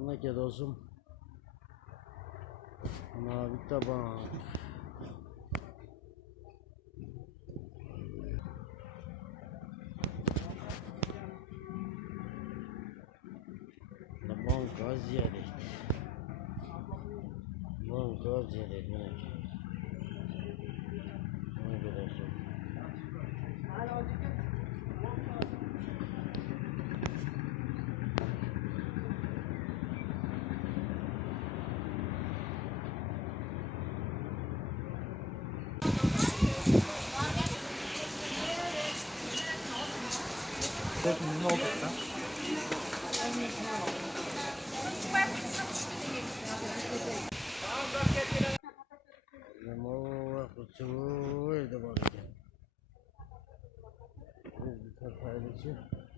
Ana dostum. Mavi tabak. Tabak gaz yeri. Tabak gaz yeri. Ne kadar çok. Ne oldu lan? Mau aku cuy, dah boleh. Ini tak ada sih.